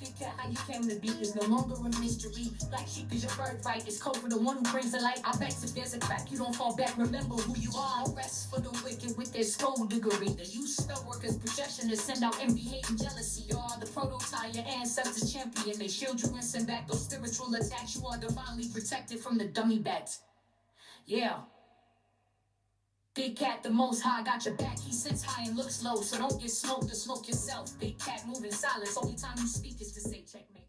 Big cat, how you came to be is no longer a mystery. Black sheep is your birthright. It's code for the one who brings the light. I bet if there's a crack, you don't fall back. Remember who you are. No rest for the wicked with their skullduggery. The use spell workers' projection to send out envy, hate, and jealousy. You are the prototype, your ancestors champion. They shield you and send back those spiritual attacks. You are divinely protected from the dummy bats. Yeah. Big cat, the most high, got your back. He sits high and looks low, so don't get smoked or smoke yourself. Big cat, moving silence. Only time you speak is to say checkmate.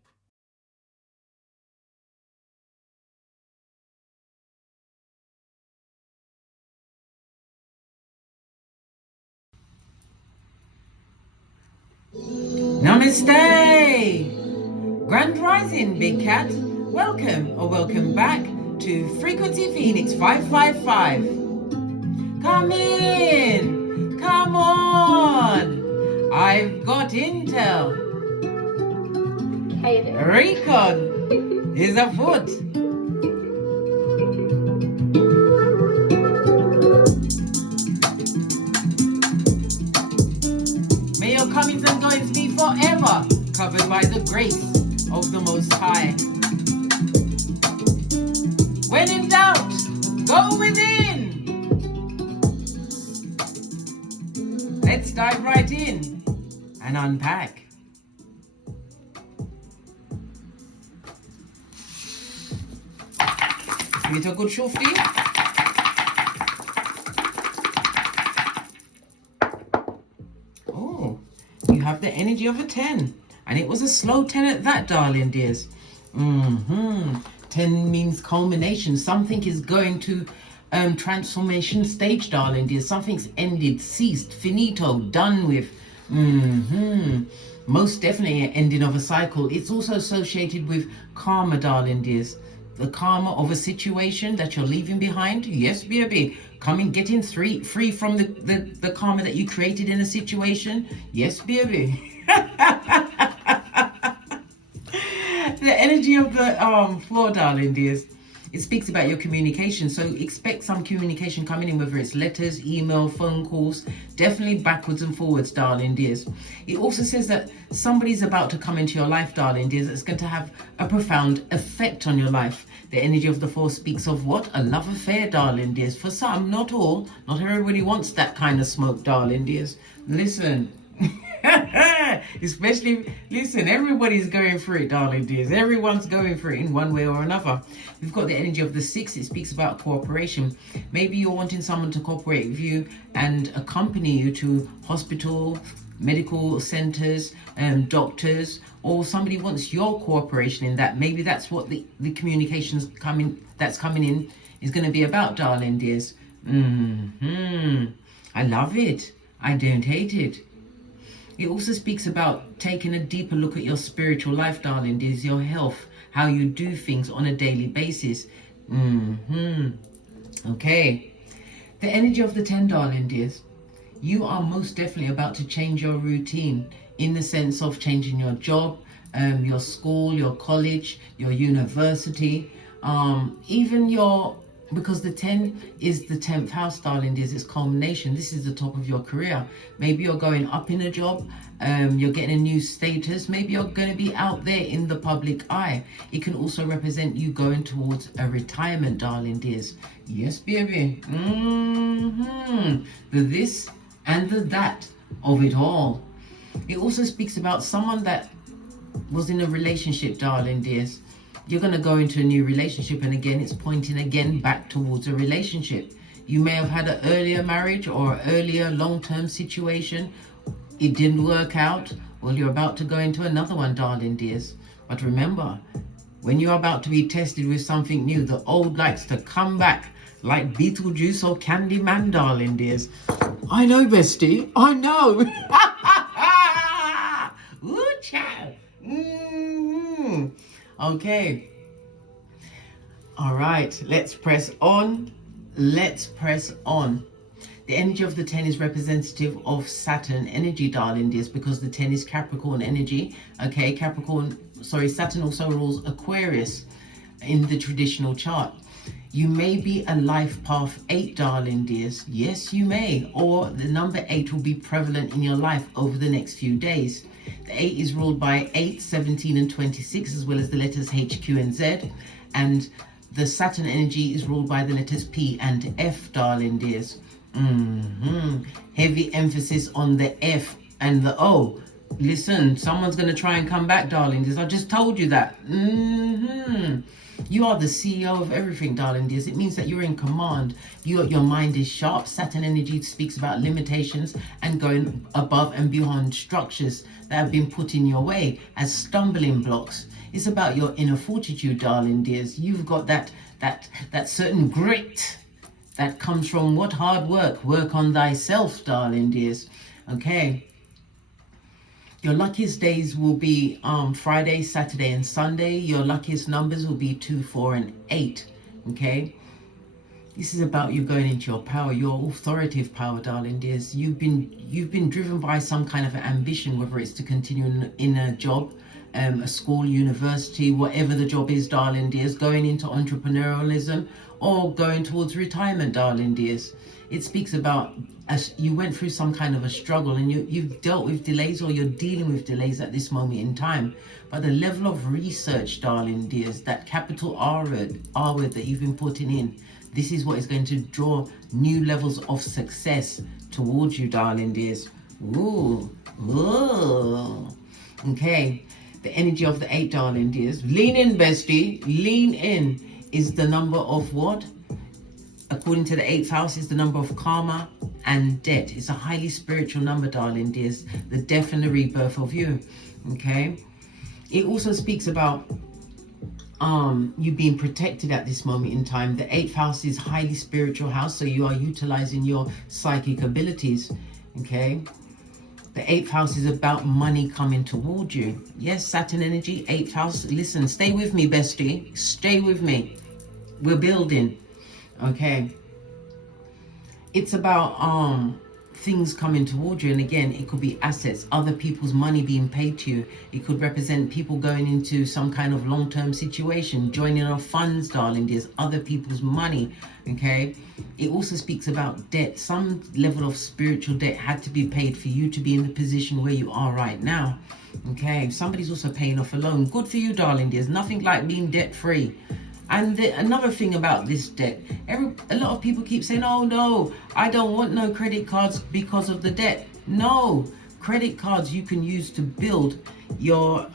Namaste! Grand Rising, Big Cat. Welcome or welcome back to Frequency Phoenix 555. Come in! Come on! I've got intel. How you doing? Recon is afoot. May your comings and goings be forever covered by the grace of the Most High. When in doubt, go within. Let's dive right in and unpack. Give it a good shufti. Oh, you have the energy of a 10. And it was a slow 10 at that, darling dears. 10 means culmination. Something is going to transformation stage, darling dears. Something's ended, ceased, finito, done with. Most definitely an ending of a cycle. It's also associated with karma, darling dears. The karma of a situation that you're leaving behind. Yes, baby. Getting free from the karma that you created in a situation. Yes, baby. The energy of the floor, darling dears. It speaks about your communication. So expect some communication coming in, whether it's letters, email, phone calls, definitely backwards and forwards, darling dears. It also says that somebody's about to come into your life, darling dears. It's going to have a profound effect on your life. The energy of the four speaks of what? A love affair, darling dears. For some, not all. Not everybody wants that kind of smoke, darling dears. Listen. Especially, listen, everybody's going through it, darling dears. Everyone's going through it in one way or another. We've got the energy of the 6. It speaks about cooperation. Maybe you're wanting someone to cooperate with you and accompany you to hospital, medical centers, doctors, or somebody wants your cooperation in that. Maybe that's what the communications coming in is going to be about, darling dears. I love it. I don't hate it. It also speaks about taking a deeper look at your spiritual life, darling dears, your health, how you do things on a daily basis. Okay. The energy of the 10, darling dears. You are most definitely about to change your routine in the sense of changing your job, your school, your college, your university, even your... Because the 10 is the 10th house, darling dears. It's culmination. This is the top of your career. Maybe you're going up in a job. You're getting a new status. Maybe you're going to be out there in the public eye. It can also represent you going towards a retirement, darling dears. Yes, baby. The this and the that of it all. It also speaks about someone that was in a relationship, darling dears. You're going to go into a new relationship, and again, it's pointing again back towards a relationship. You may have had an earlier marriage or earlier long-term situation. It didn't work out. Well, you're about to go into another one, darling dears. But remember, when you're about to be tested with something new, the old likes to come back like Beetlejuice or Candyman, darling dears. I know, bestie. I know. Ooh, child. Okay. All right. Let's press on. Let's press on. The energy of the 10 is representative of Saturn energy, darling dears, because the 10 is Capricorn energy. Okay, Saturn also rules Aquarius in the traditional chart. You may be a life path 8, darling dears. Yes, you may. Or the number 8 will be prevalent in your life over the next few days. The 8 is ruled by 8, 17 and 26, as well as the letters H, Q and Z. And the Saturn energy is ruled by the letters P and F, darling dears. Heavy emphasis on the F and the O. Listen, someone's going to try and come back, darling dears. I just told you that. You are the CEO of everything, darling dears. It means that you're in command. Your mind is sharp. Saturn energy speaks about limitations and going above and beyond structures that have been put in your way as stumbling blocks. It's about your inner fortitude, darling dears. You've got that certain grit that comes from what? Hard work. Work on thyself, darling dears. Okay. Your luckiest days will be Friday, Saturday, and Sunday. Your luckiest numbers will be 2, 4, and 8. Okay. This is about you going into your power, your authoritative power, darling dears. You've been driven by some kind of ambition, whether it's to continue in a job, a school, university, whatever the job is, darling dears, going into entrepreneurialism or going towards retirement, darling dears. It speaks about as you went through some kind of a struggle and you've dealt with delays, or you're dealing with delays at this moment in time. But the level of research, darling dears, that capital R word that you've been putting in, this is what is going to draw new levels of success towards you, darling dears. Ooh. Okay. The energy of the 8, darling dears. Lean in, bestie. Lean in is the number of what? According to the 8th house, is the number of karma and debt. It's a highly spiritual number, darling dears. The death and the rebirth of you. Okay. It also speaks about you being protected at this moment in time. The 8th house is highly spiritual house, so you are utilizing your psychic abilities. Okay. The 8th house is about money coming toward you. Yes, Saturn energy, 8th house. Listen, stay with me, bestie. Stay with me. We're building. Okay. It's about things coming toward you, and again, it could be assets, other people's money being paid to you. It could represent people going into some kind of long-term situation, joining our funds, darling. There's other people's money. Okay. It also speaks about debt. Some level of spiritual debt had to be paid for you to be in the position where you are right now. Okay. Somebody's also paying off a loan. Good for you, darling. There's nothing like being debt-free. And another thing about this debt, a lot of people keep saying, oh no, I don't want no credit cards because of the debt. No, credit cards you can use to build your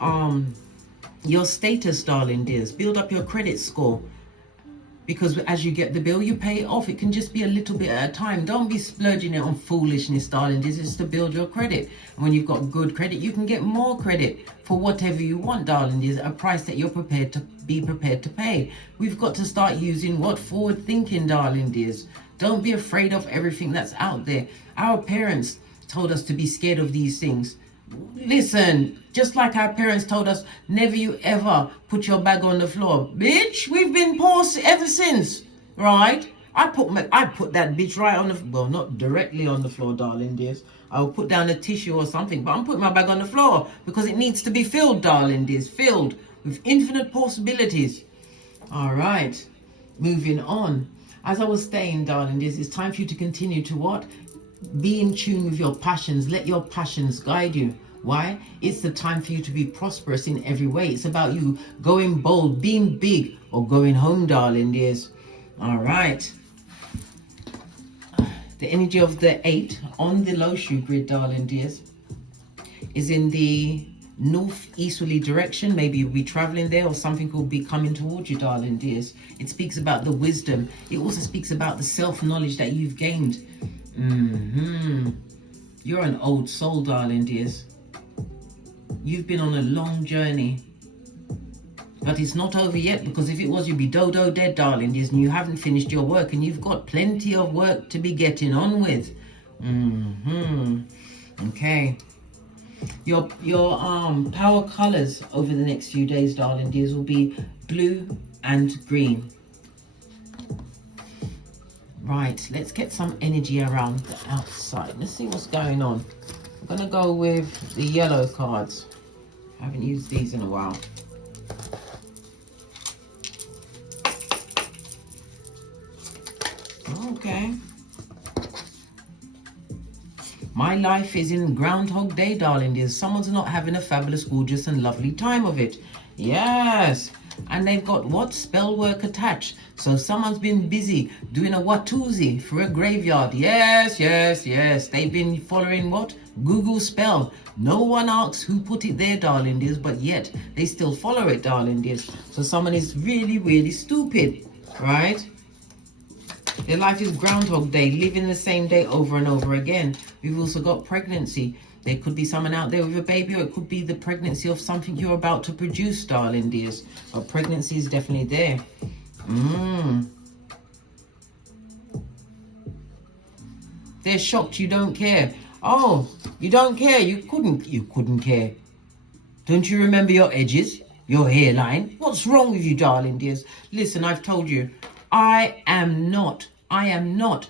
status, darling dears. Build up your credit score. Because as you get the bill, you pay it off. It can just be a little bit at a time. Don't be splurging it on foolishness, darling. This is to build your credit. And when you've got good credit, you can get more credit for whatever you want, darling. There's a price that you're prepared to pay. We've got to start using what? Forward thinking, darling dears. Don't be afraid of everything that's out there. Our parents told us to be scared of these things. Listen, just like our parents told us, never you ever put your bag on the floor. Bitch, we've been poor ever since, right? I put that bitch right on the, well, not directly on the floor, darling dears. I'll put down a tissue or something, but I'm putting my bag on the floor because it needs to be filled, darling dears, filled with infinite possibilities. All right, moving on. As I was saying, darling dears, it's time for you to continue to what? Be in tune with your passions. Let your passions guide you. Why? It's the time for you to be prosperous in every way. It's about you going bold, being big, or going home, darling dears. All right. The energy of the 8 on the low shoe grid, darling dears, is in the northeasterly direction. Maybe you'll be traveling there, or something will be coming towards you, darling dears. It speaks about the wisdom. It also speaks about the self-knowledge that you've gained. You're an old soul, darling dears. You've been on a long journey, but it's not over yet, because if it was, you'd be dodo dead, darling dears, and you haven't finished your work, and you've got plenty of work to be getting on with. Okay. Your power colors over the next few days, darling dears, will be blue and green. Right, let's get some energy around the outside. Let's see what's going on. I'm going to go with the yellow cards. I haven't used these in a while. Okay. My life is in Groundhog Day, darling dears. Someone's not having a fabulous, gorgeous and lovely time of it. Yes. And they've got what? Spell work attached. So someone's been busy doing a Watusi for a graveyard. Yes, yes, yes. They've been following what? Google spell. No one asks who put it there, darling dears, but yet they still follow it, darling dears. So someone is really, really stupid, right? Their life is Groundhog Day, living the same day over and over again. We've also got pregnancy. There could be someone out there with a baby, or it could be the pregnancy of something you're about to produce, darling dears. But pregnancy is definitely there. They're shocked you don't care. Oh, you don't care. You couldn't care. Don't you remember your edges? Your hairline? What's wrong with you, darling dears? Listen, I've told you, I am not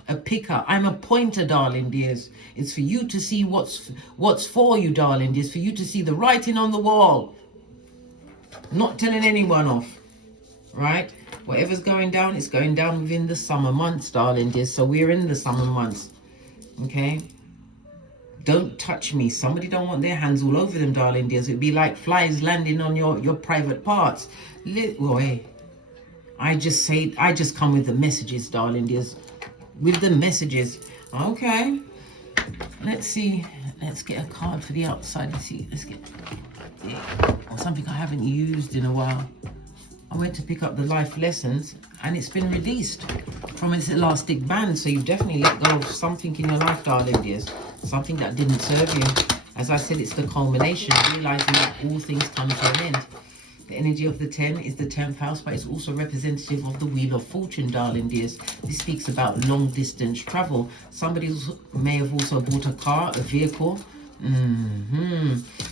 a picker. I'm a pointer, darling dears. It's for you to see what's for you, darling dears. For you to see the writing on the wall. Not telling anyone off, right? Whatever's going down, it's going down within the summer months, darling dears. So we're in the summer months, okay? Don't touch me. Somebody don't want their hands all over them, darling dears. It'd be like flies landing on your private parts. Well, hey, I just come with the messages, darling dears. With the messages. Okay. Let's see. Let's get a card for the outside. Let's see. Let's get or something I haven't used in a while. I went to pick up the life lessons and it's been released from its elastic band. So you definitely let go of something in your life, darling dears. Something that didn't serve you. As I said, it's the culmination, realizing that all things come to an end. The energy of the 10 is the 10th house, but it's also representative of the Wheel of Fortune, darling dears. This speaks about long distance travel. Somebody may have also bought a car, a vehicle.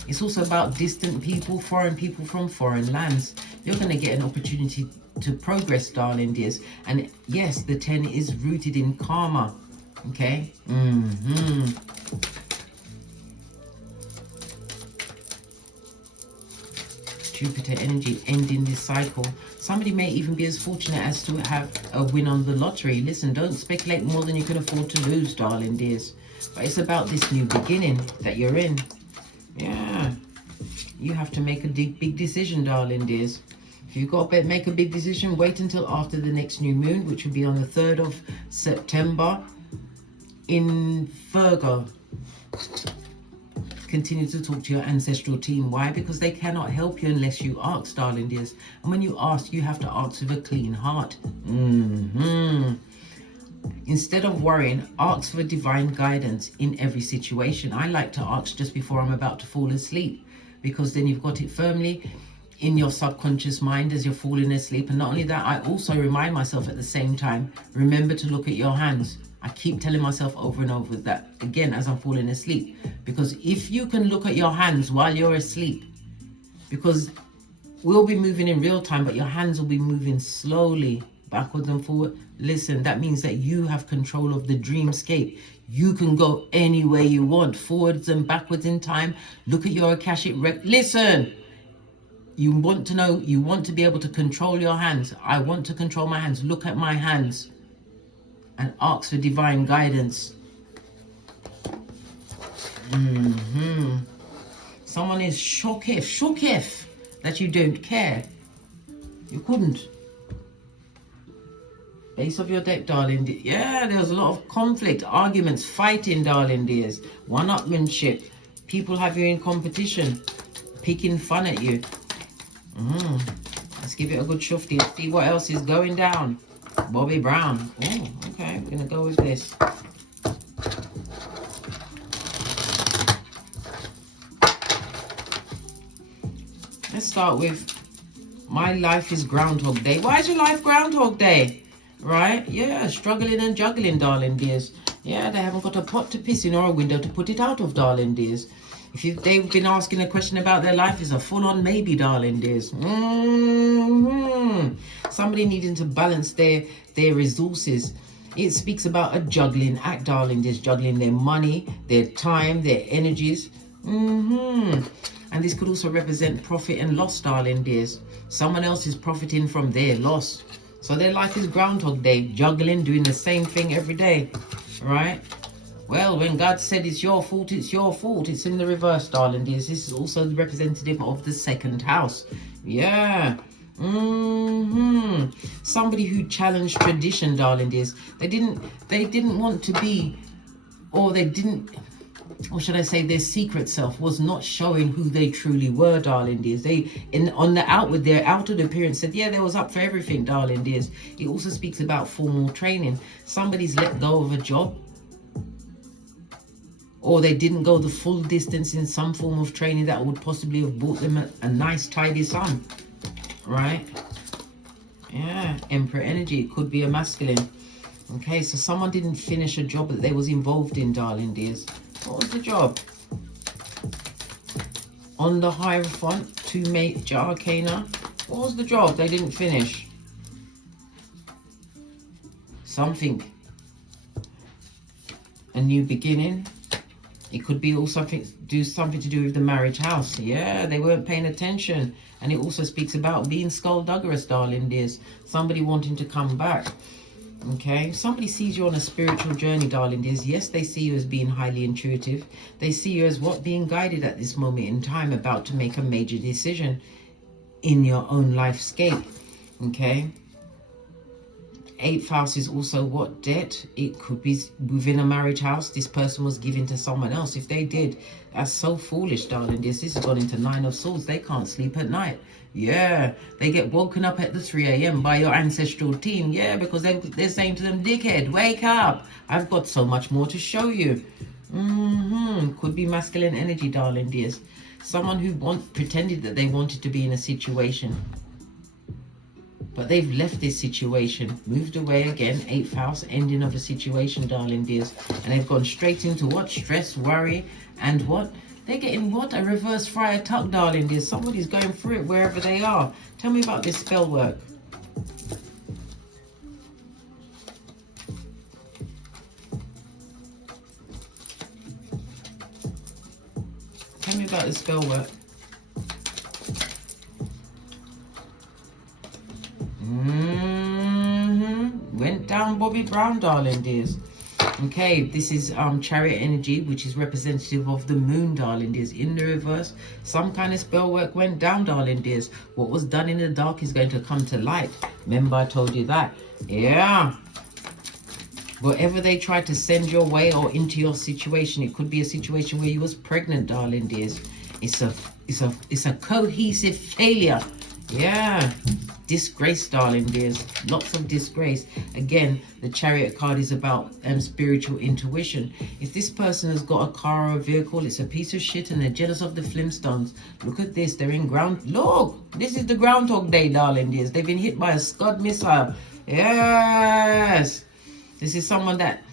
It's also about distant people from foreign lands. You're going to get an opportunity to progress, darling dears. And yes, the 10 is rooted in karma. Okay. Jupiter energy ending this cycle. Somebody may even be as fortunate as to have a win on the lottery. Listen, don't speculate more than you can afford to lose, darling dears. But it's about this new beginning that you're in. Yeah. You have to make a big decision, darling dears. If you've got to make a big decision, wait until after the next new moon, which will be on the 3rd of September in Virgo. Continue to talk to your ancestral team. Why? Because they cannot help you unless you ask, darling dears. And when you ask, you have to ask with a clean heart. Instead of worrying, ask for divine guidance in every situation. I like to ask just before I'm about to fall asleep, because then you've got it firmly in your subconscious mind as you're falling asleep. And not only that, I also remind myself at the same time, remember to look at your hands. I keep telling myself over and over that again as I'm falling asleep, because if you can look at your hands while you're asleep, because we'll be moving in real time, but your hands will be moving slowly backwards and forward. Listen, that means that you have control of the dreamscape. You can go anywhere you want, forwards and backwards in time. Look at your Akashic record. Listen, you want to know, you want to be able to control your hands. I want to control my hands. Look at my hands and ask for divine guidance. Someone is shook if that you don't care. You couldn't. Base of your deck, darling. Yeah, there was a lot of conflict, arguments, fighting, darling dears. One-upmanship. People have you in competition, picking fun at you. Let's give it a good shufty. Let's see what else is going down. Bobby Brown. Oh, okay. We're going to go with this. Let's start with my life is Groundhog Day. Why is your life Groundhog Day? Right? Yeah, struggling and juggling, darling dears. Yeah, they haven't got a pot to piss in or a window to put it out of, darling dears. If they've been asking a question about their life, is a full-on maybe, darling dears. Somebody needing to balance their resources. It speaks about a juggling act, darling dears. Juggling their money, their time, their energies. And this could also represent profit and loss, darling dears. Someone else is profiting from their loss. So their life is Groundhog Day, juggling, doing the same thing every day, right? Well, when God said it's your fault, it's your fault. It's in the reverse, darling dears. This is also the representative of the second house. Yeah. Somebody who challenged tradition, darling dears. They didn't want to be, or they didn't, or should I say, their secret self was not showing who they truly were, darling dears. They, on the outward, their outward appearance said, yeah, they was up for everything, darling dears. It also speaks about formal training. Somebody's let go of a job, or they didn't go the full distance in some form of training that would possibly have brought them a nice, tidy son, right? Yeah, Emperor energy. It could be a masculine. Okay, so someone didn't finish a job that they was involved in, darling dears. What was the job? On the Hierophant, 2 Major Arcana. What was the job they didn't finish? Something. A new beginning. It could be also something to do with the marriage house. Yeah, they weren't paying attention. And it also speaks about being skullduggerous, darling dears. Somebody wanting to come back. Okay, somebody sees you on a spiritual journey, darling dears. Yes, they see you as being highly intuitive. They see you as what? Being guided at this moment in time, about to make a major decision in your own lifescape. Okay. 8th house is also what? Debt. It could be within a marriage house. This person was given to someone else. If they did, that's so foolish, darling. This has gone into 9 of Swords. They can't sleep at night. Yeah, they get woken up at the 3 a.m. by your ancestral team. Yeah, because they're saying to them, dickhead, wake up. I've got so much more to show you. Could be masculine energy, darling dears. Someone who pretended that they wanted to be in a situation, but they've left this situation, moved away again. 8th house, ending of a situation, darling dears. And they've gone straight into what? Stress, worry, and what? They're getting what? A reverse friar tuck, darling dears. Somebody's going through it wherever they are. Tell me about this spell work. Tell me about the spell work. Went down Bobby Brown, darling dears. Okay, this is Chariot energy, which is representative of the moon, darling dears. In the reverse, some kind of spell work went down, darling dears. What was done in the dark is going to come to light. Remember, I told you that. Yeah. Whatever they tried to send your way or into your situation, it could be a situation where you was pregnant, darling dears. It's a cohesive failure. Yeah. Disgrace, darling dears. Lots of disgrace. Again, the Chariot card is about spiritual intuition. If this person has got a car or a vehicle, it's a piece of shit and they're jealous of the Flintstones. Look at this. They're in Look, this is the Groundhog Day, darling dears. They've been hit by a Scud missile. Yes. This is someone that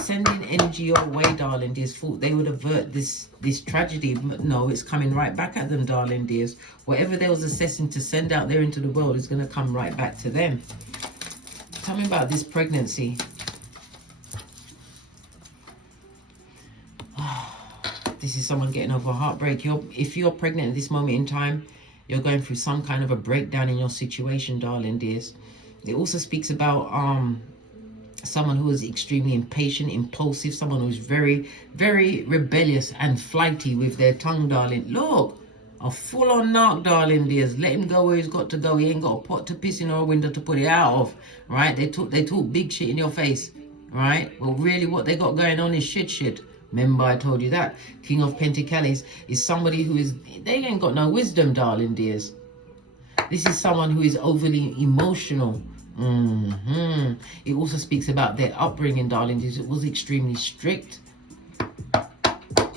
sending energy your way, darling dears. Thought they would avert this tragedy, but no, it's coming right back at them, darling dears. Whatever they was assessing to send out there into the world is going to come right back to them. Tell me about this pregnancy. This is someone getting over heartbreak. If you're pregnant at this moment in time, you're going through some kind of a breakdown in your situation, darling dears. It also speaks about someone who is extremely impatient, impulsive, someone who is very, very rebellious and flighty with their tongue, darling. Look, a full-on narc, darling dears. Let him go where he's got to go. He ain't got a pot to piss in or a window to put it out of, right? They talk big shit in your face, right? Well, really what they got going on is shit. Remember, I told you that. King of Pentacles is somebody who is, they ain't got no wisdom, darling dears. This is someone who is overly emotional. It also speaks about their upbringing, darling dears. It was extremely strict.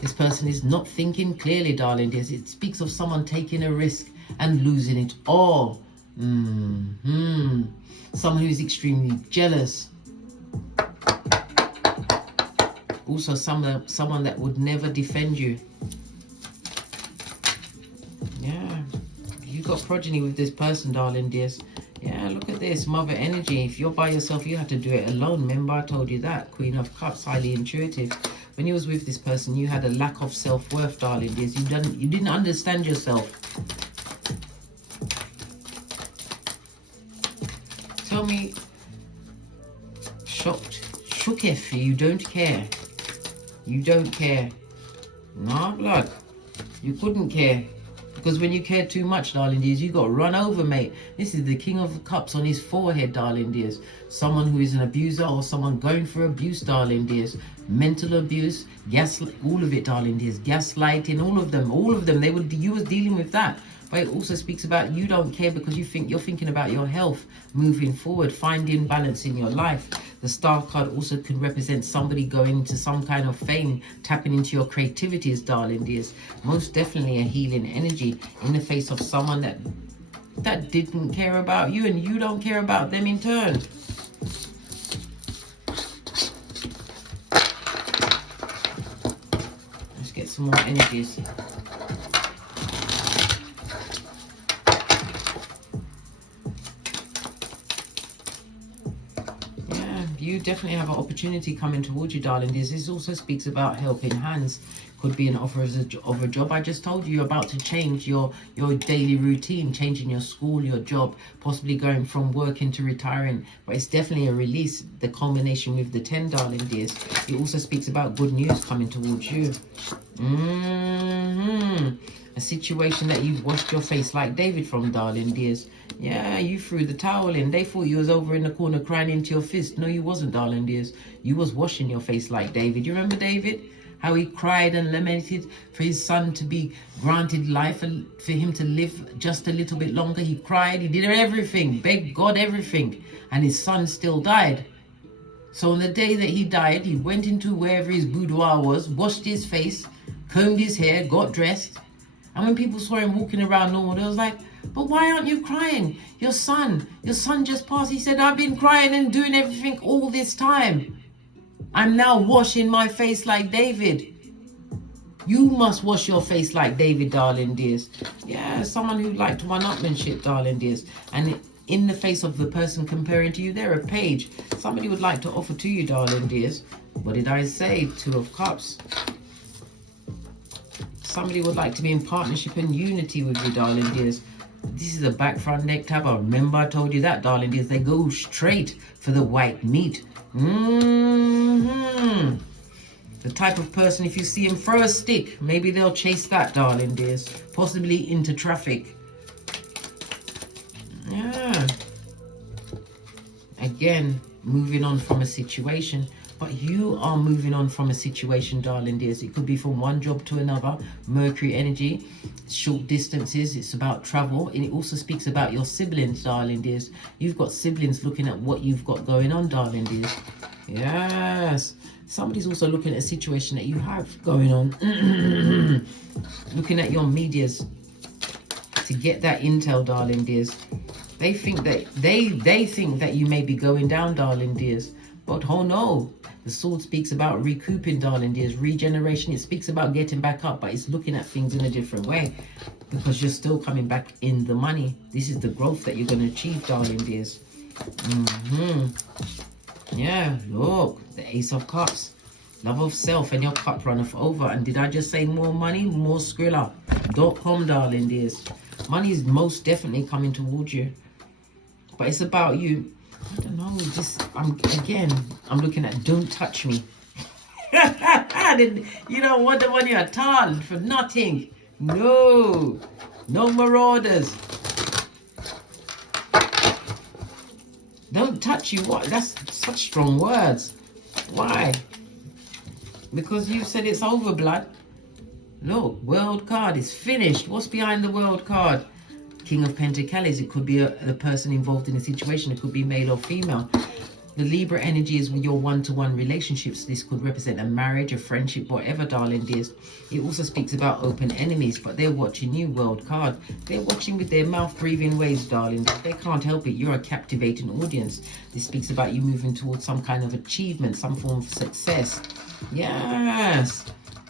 This person is not thinking clearly, darling dears. It speaks of someone taking a risk and losing it all. Someone who is extremely jealous. Also, someone that would never defend you. Yeah. You got progeny with this person, darling dears. Yeah, look at this. Mother energy. If you're by yourself, you have to do it alone. Remember, I told you that. Queen of Cups, highly intuitive. When you was with this person, you had a lack of self-worth, darling dears. You didn't understand yourself. tell me, shooketh, you don't care. You don't care. No, blood. You couldn't care. Because when you care too much, darling dears, you got run over, mate. This is the King of Cups on his forehead, darling dears. Someone who is an abuser or someone going for abuse, darling dears. Mental abuse, all of it, darling dears. Gaslighting, all of them. You was dealing with that. But it also speaks about you don't care because you're thinking about your health, moving forward, finding balance in your life. The Star card also can represent somebody going into some kind of fame, tapping into your creativities, darling dears. Most definitely a healing energy in the face of someone that didn't care about you and you don't care about them in turn. Let's get some more energies. You definitely have an opportunity coming towards you, darling. This also speaks about helping hands. Could be an offer of a job. I just told you you're about to change your daily routine, changing your school, your job, possibly going from working to retiring. But it's definitely a release, the culmination with the 10, darling dears. It also speaks about good news coming towards you. A situation that you've washed your face like David from, darling dears. Yeah, you threw the towel in. They thought you was over in the corner crying into your fist. No, you wasn't, darling dears. You was washing your face like David. You remember David? How he cried and lamented for his son to be granted life and for him to live just a little bit longer. He cried. He did everything. Begged God everything. And his son still died. So on the day that he died, he went into wherever his boudoir was, washed his face, combed his hair, got dressed. And when people saw him walking around normal, they was like, but why aren't you crying? Your son just passed. He said, I've been crying and doing everything all this time. I'm now washing my face like David. You must wash your face like David, darling dears. Yeah, someone who liked one-upmanship, darling dears. And in the face of the person comparing to you, they're a page. Somebody would like to offer to you, darling dears. What did I say? 2 of Cups. Somebody would like to be in partnership and unity with you, darling dears. This is a back front neck tab. I remember I told you that, darling dears. They go straight for the white meat. The type of person, if you see him throw a stick, maybe they'll chase that, darling dears. Possibly into traffic. Yeah. Again, moving on from a situation. But you are moving on from a situation, darling dears. It could be from one job to another. Mercury energy, short distances. It's about travel. And it also speaks about your siblings, darling dears. You've got siblings looking at what you've got going on, darling dears. Yes. Somebody's also looking at a situation that you have going on. Looking at your medias to get that intel, darling dears. They think that they think that you may be going down, darling dears. But oh no. The sword speaks about recouping, darling dears, regeneration. It speaks about getting back up, but it's looking at things in a different way because you're still coming back in the money. This is the growth that you're going to achieve, darling dears. Yeah, look, the Ace of Cups. Love of self, and your cup runneth over. And did I just say more money? More Skrilla.com, darling dears. Money is most definitely coming towards you. But it's about you. I don't know, I'm looking at don't touch me. You don't want the money at all for nothing. No marauders. Don't touch you. What? That's such strong words. Why? Because you said it's over, blood. Look, world card is finished. What's behind the world card? King of Pentacles. It could be the person involved in a situation. It could be male or female. The Libra energy is with your one-to-one relationships. This could represent a marriage, a friendship, whatever, darling dears. It also speaks about open enemies, but they're watching you, world card. They're watching with their mouth-breathing ways, darling. They can't help it. You're a captivating audience. This speaks about you moving towards some kind of achievement, some form of success. Yes.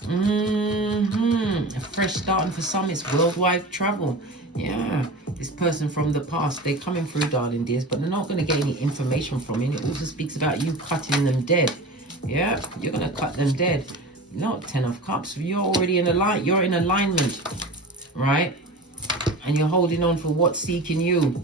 A fresh starting for some. It's worldwide travel. Yeah, this person from the past, they're coming through, darling dears, but they're not going to get any information from you. And it also speaks about you cutting them dead. Yeah, you're going to cut them dead. Not 10 of Cups. You're already in a line. You're in alignment, right? And you're holding on for what's seeking you.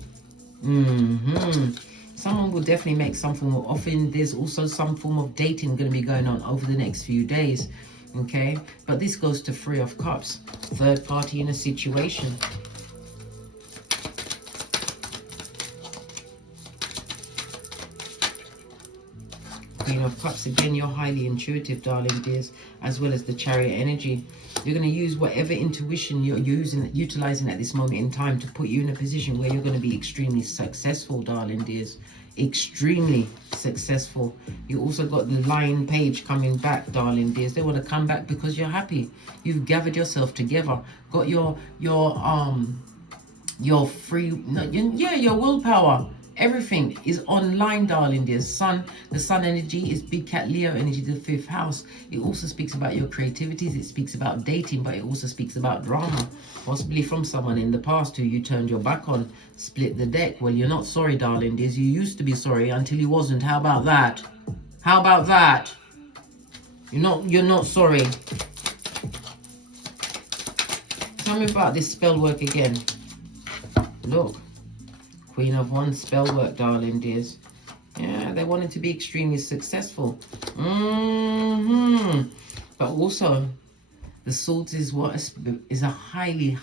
Someone will definitely make some form of offering. There's also some form of dating going to be going on over the next few days. Okay, but this goes to Three of Cups, third party in a situation. Queen of Cups, again, you're highly intuitive, darling dears, as well as the Chariot energy. You're going to use whatever intuition you're utilizing at this moment in time to put you in a position where you're going to be extremely successful, darling dears. Extremely successful. You also got the Lion Page coming back, darling dears. They want to come back because you're happy. You've gathered yourself together, got your free, your willpower. Everything is online, darling dears. The sun energy is big cat Leo energy, the 5th house. It also speaks about your creativities. It speaks about dating, but it also speaks about drama, possibly from someone in the past who you turned your back on. Split the deck. Well, you're not sorry, darling dears. You used to be sorry until you wasn't. How about that? How about that? You're not sorry. Tell me about this spell work again. Look. Queen of Wands, spell work, darling dears. Yeah, they wanted to be extremely successful. But also, the Swords is what is a highly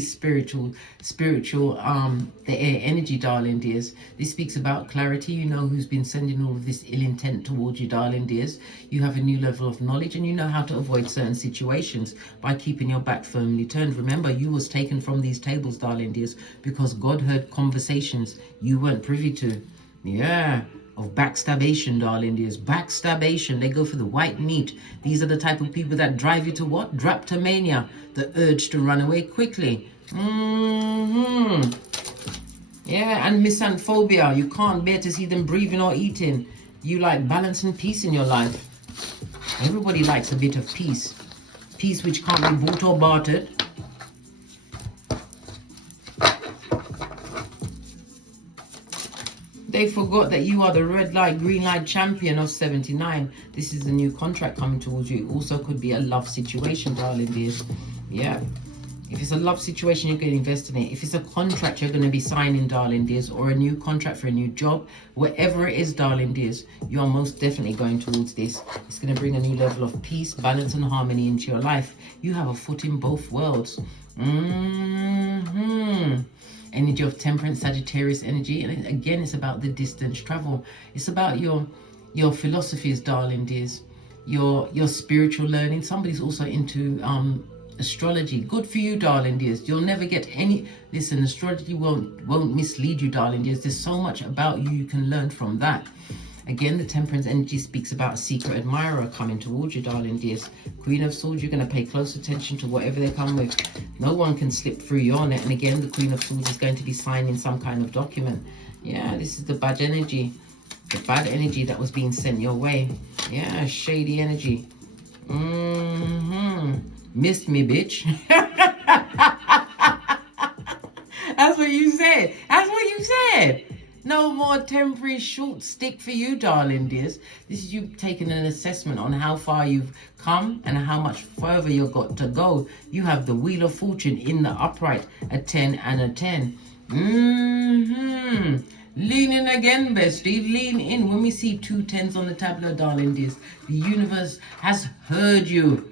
spiritual the air energy, darling dears. This speaks about clarity. You know who's been sending all of this ill intent towards you, darling dears. You have a new level of knowledge, and you know how to avoid certain situations by keeping your back firmly turned. Remember, you was taken from these tables, darling dears, because God heard conversations you weren't privy to. Yeah, of backstabation, darling dears. Backstabation. They go for the white meat. These are the type of people that drive you to what? Drapetomania. The urge to run away quickly. Yeah, and misanthropia. You can't bear to see them breathing or eating. You like balance and peace in your life. Everybody likes a bit of peace. Peace which can't be bought or bartered. They forgot that you are the red light, green light champion of 79. This is a new contract coming towards you. It also could be a love situation, darling dears. Yeah. If it's a love situation, you're going to invest in it. If it's a contract you're going to be signing, darling dears, or a new contract for a new job, whatever it is, darling dears, you are most definitely going towards this. It's going to bring a new level of peace, balance, and harmony into your life. You have a foot in both worlds. Energy of Temperance, Sagittarius energy, and again, it's about the distance travel. It's about your philosophies, darling dears, your spiritual learning. Somebody's also into astrology. Good for you, darling dears. You'll never get any. Listen, astrology won't mislead you, darling dears. There's so much about you can learn from that. Again, the Temperance energy speaks about a secret admirer coming towards you, darling dears. Queen of Swords, you're going to pay close attention to whatever they come with. No one can slip through your net. And again, the Queen of Swords is going to be signing some kind of document. Yeah, this is the bad energy. The bad energy that was being sent your way. Yeah, shady energy. Missed me, bitch. That's what you said. That's what you said. No more temporary short stick for you, darling dears. This is you taking an assessment on how far you've come and how much further you've got to go. You have the Wheel of Fortune in the upright, a 10 and a 10. Lean in again, bestie. Lean in. When we see 2 10s on the tableau, darling dears, the universe has heard you,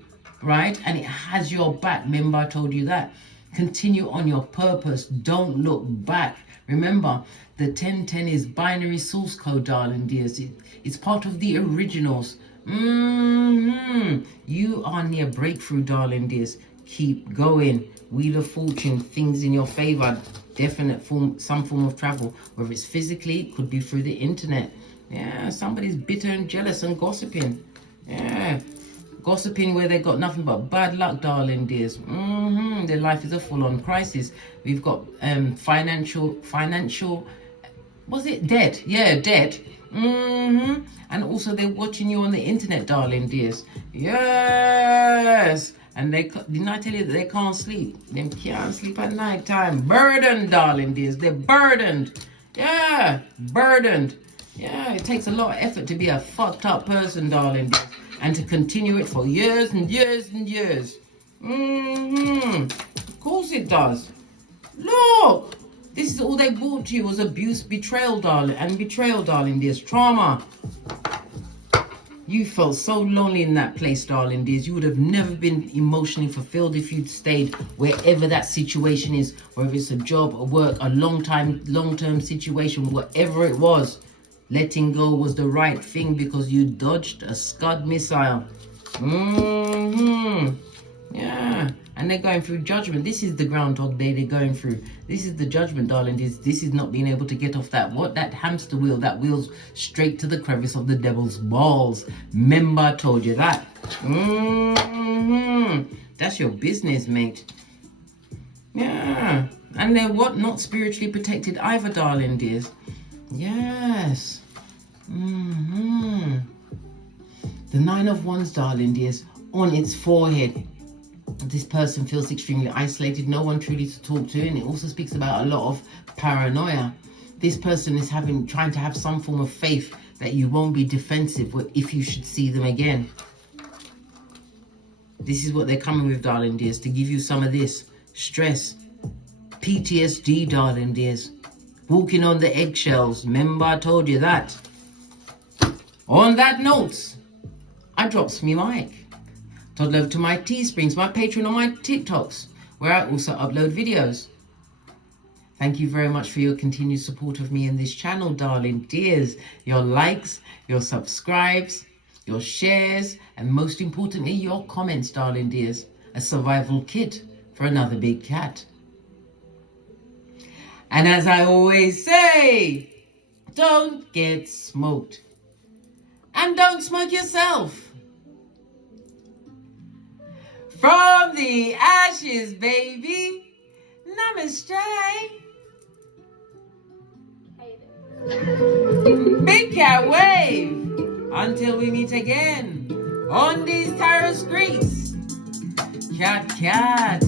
right? And it has your back. Remember, I told you that. Continue on your purpose. Don't look back. Remember, the 1010 is binary source code, darling dears. It's part of the originals. You are near breakthrough, darling dears. Keep going. Wheel of Fortune, things in your favor. Definite some form of travel. Whether it's physically, it could be through the internet. Yeah, somebody's bitter and jealous and gossiping. Yeah. Gossiping where they got nothing but bad luck, darling dears. Their life is a full-on crisis. We've got financial, was it debt? Yeah, debt. And also they're watching you on the internet, darling dears. Yes. And didn't I tell you that they can't sleep? They can't sleep at night time. Burdened, darling dears. They're burdened. Yeah, burdened. Yeah, it takes a lot of effort to be a fucked up person, darling dears. And to continue it for years and years and years. Of course it does. Look, This is all they brought to you was abuse, betrayal, darling. And betrayal, darling, dears. Trauma. You felt so lonely in that place, darling dears. You would have never been emotionally fulfilled if you'd stayed wherever that situation is. Whether it's a job, a work, a long-term situation, whatever it was. Letting go was the right thing because you dodged a Scud missile. Yeah. And they're going through judgment. This is the Groundhog Day they're going through. This is the judgment, darling. This is not being able to get off that hamster wheel. That wheel's straight to the crevice of the devil's balls. Remember, I told you that. That's your business, mate. Yeah. And they're what? Not spiritually protected either, darling dears. Yes. The Nine of Wands, darling dears, on its forehead. This person feels extremely isolated, no one truly to talk to, and it also speaks about a lot of paranoia. This person is trying to have some form of faith that you won't be defensive if you should see them again. This is what they're coming with, darling dears, to give you some of this stress, PTSD, darling dears. Walking on the eggshells. Remember, I told you that. On that note, I drops me mic. Toddle over to my Teesprings, my Patreon, or my TikToks, where I also upload videos. Thank you very much for your continued support of me in this channel, darling dears. Your likes, your subscribes, your shares, and most importantly, your comments, darling dears. A survival kit for another big cat. And as I always say, don't get smoked. And don't smoke yourself. From the ashes, baby. Namaste. Big cat wave. Until we meet again on these tarot streets. Cat, cat.